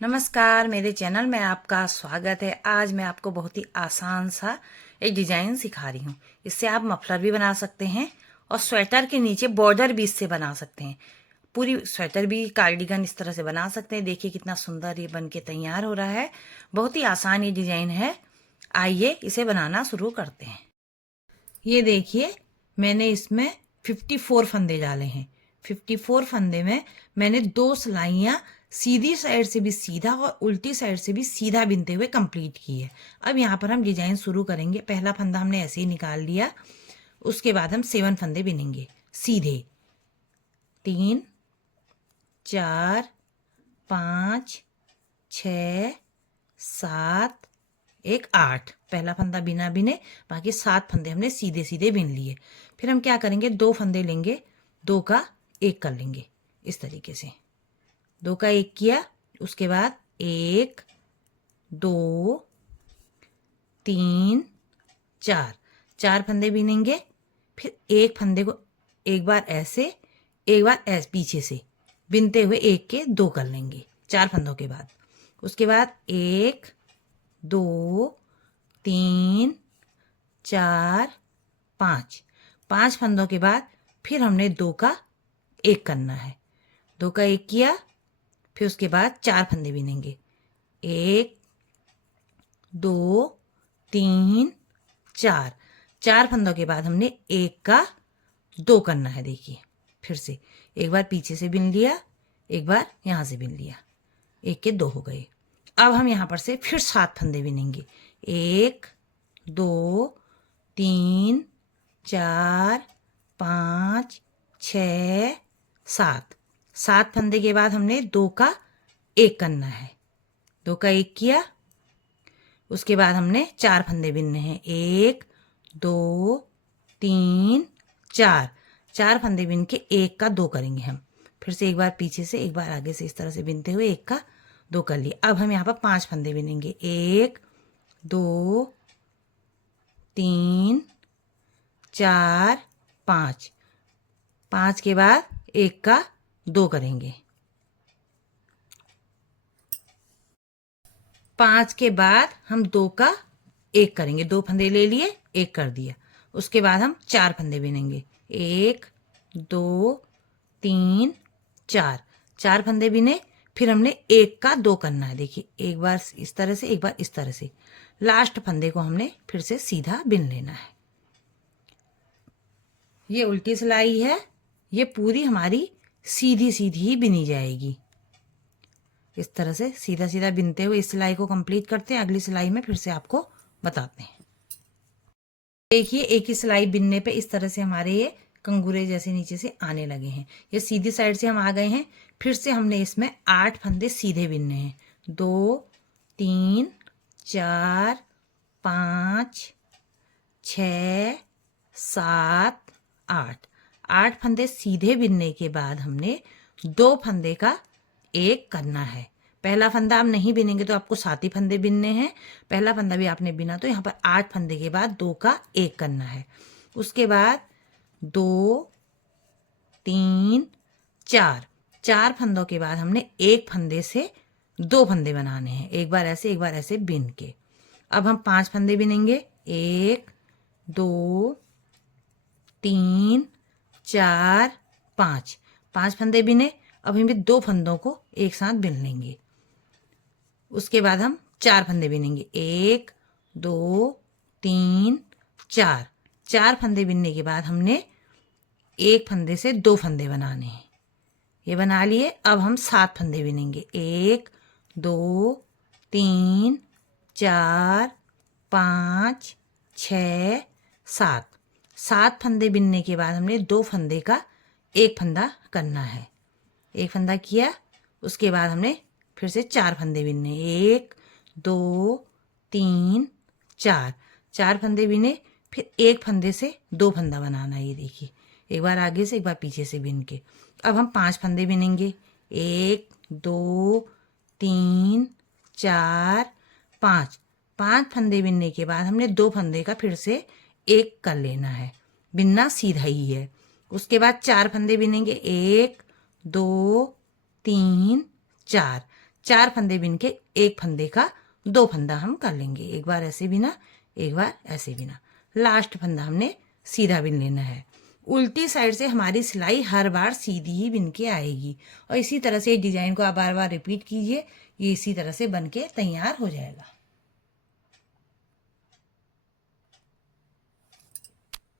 नमस्कार, मेरे चैनल में आपका स्वागत है। आज मैं आपको बहुत ही आसान सा एक डिजाइन सिखा रही हूँ। इससे आप मफलर भी बना सकते हैं और स्वेटर के नीचे बॉर्डर भी इससे बना सकते हैं। पूरी स्वेटर भी, कार्डिगन इस तरह से बना सकते हैं। देखिए कितना सुंदर ये बन के तैयार हो रहा है। बहुत ही आसान ये डिजाइन है। आइए इसे बनाना शुरू करते हैं। ये देखिए, मैंने इसमें 54 फंदे डाले हैं। 54 फंदे में मैंने 2 सिलाइयाँ सीधी साइड से भी सीधा और उल्टी साइड से भी सीधा बिनते हुए कंप्लीट की है। अब यहाँ पर हम डिजाइन शुरू करेंगे। पहला फंदा हमने ऐसे ही निकाल लिया। उसके बाद हम 7 फंदे बिनेंगे सीधे। 3 4 5 6 7 एक 8। पहला फंदा बिना बिने, बाकी 7 फंदे हमने सीधे सीधे बिन लिए। फिर हम क्या करेंगे, 2 फंदे लेंगे, 2 का 1 कर लेंगे इस तरीके से। 2 का 1 किया, उसके बाद 1 2 3 4 4 फंदे बिनेंगे। फिर एक फंदे को एक बार ऐसे, एक बार ऐसे पीछे से बिनते हुए 1 के 2 कर लेंगे 4 फंदों के बाद। उसके बाद 1 2 3 4 5 5 फंदों के बाद फिर हमने 2 का 1 करना है। 2 का 1 किया, फिर उसके बाद 4 फंदे बिनेंगे। 1 2 3 4 4 फंदों के बाद हमने 1 का 2 करना है। देखिए फिर से एक बार पीछे से बिन लिया, एक बार यहाँ से बिन लिया, 1 के 2 हो गए। अब हम यहाँ पर से फिर 7 फंदे बिनेंगे। 1 2 3 4 5 6 7 7 फंदे के बाद हमने 2 का 1 करना है। 2 का 1 किया, उसके बाद हमने 4 फंदे बिनने हैं। 1 2 3 4 4 फंदे बिन के 1 का 2 करेंगे हम। फिर से एक बार पीछे से, एक बार आगे से इस तरह से बिनते हुए 1 का 2 कर लिए। अब हम यहाँ पर 5 फंदे बिनेंगे। 1 2 3 4 5 5 के बाद 1 का 2 करेंगे। 5 के बाद हम 2 का 1 करेंगे। 2 फंदे ले लिए, 1 कर दिया। उसके बाद हम 4 फंदे बिनेंगे। 1 2 3 4 4 फंदे बिने, फिर हमने 1 का 2 करना है। देखिए एक बार इस तरह से, एक बार इस तरह से। लास्ट फंदे को हमने फिर से सीधा बिन लेना है। ये उल्टी सिलाई है। ये पूरी हमारी सीधी सीधी ही बिनी जाएगी। इस तरह से सीधा सीधा बिनते हुए इस सिलाई को कंप्लीट करते हैं। अगली सिलाई में फिर से आपको बताते हैं। देखिए एक ही सिलाई बिनने पे इस तरह से हमारे ये कंगूरे जैसे नीचे से आने लगे हैं। ये सीधी साइड से हम आ गए हैं। फिर से हमने इसमें 8 फंदे सीधे बिनने हैं। 2 3 4 5 6 7 8 8 फंदे सीधे बिनने के बाद हमने 2 फंदे का 1 करना है। पहला फंदा आप नहीं बिनेंगे तो आपको 7 ही फंदे बिनने हैं। पहला फंदा भी आपने बिना तो यहाँ पर 8 फंदे के बाद 2 का 1 करना है। उसके बाद 2 3 4 4 फंदों के बाद हमने 1 फंदे से 2 फंदे बनाने हैं। एक बार ऐसे, एक बार ऐसे बिन के। अब हम 5 फंदे बिनेंगे। 1 2 3 4 5 5 फंदे बिने। अब हम 2 फंदों को एक साथ बिन लेंगे। उसके बाद हम 4 फंदे बिनेंगे। 1 2 3 4 4 फंदे बिनने के बाद हमने 1 फंदे से 2 फंदे बनाने हैं। ये बना लिए। अब हम 7 फंदे बिनेंगे। 1 2 3 4 5 6 7 7 फंदे बिनने के बाद हमने 2 फंदे का 1 फंदा करना है। 1 फंदा किया, उसके बाद हमने फिर से 4 फंदे बिनने। 1 2 3 4 4 फंदे बिने, फिर 1 फंदे से 2 फंदा बनाना है। ये देखिए एक बार आगे से, एक बार पीछे से बिन के। अब हम 5 फंदे बिनेंगे। 1 2 3 4 5 5 फंदे बिनने के बाद हमने 2 फंदे का फिर से 1 कर लेना है। बिनना सीधा ही है। उसके बाद 4 फंदे बिनेंगे। 1 2 3 4 4 फंदे बिन के एक फंदे का 2 फंदा हम कर लेंगे। एक बार ऐसे बिना, एक बार ऐसे बिना। लास्ट फंदा हमने सीधा बिन लेना है। उल्टी साइड से हमारी सिलाई हर बार सीधी ही बिन के आएगी। और इसी तरह से इस डिजाइन को आप बार बार रिपीट कीजिए, ये इसी तरह से बन के तैयार हो जाएगा।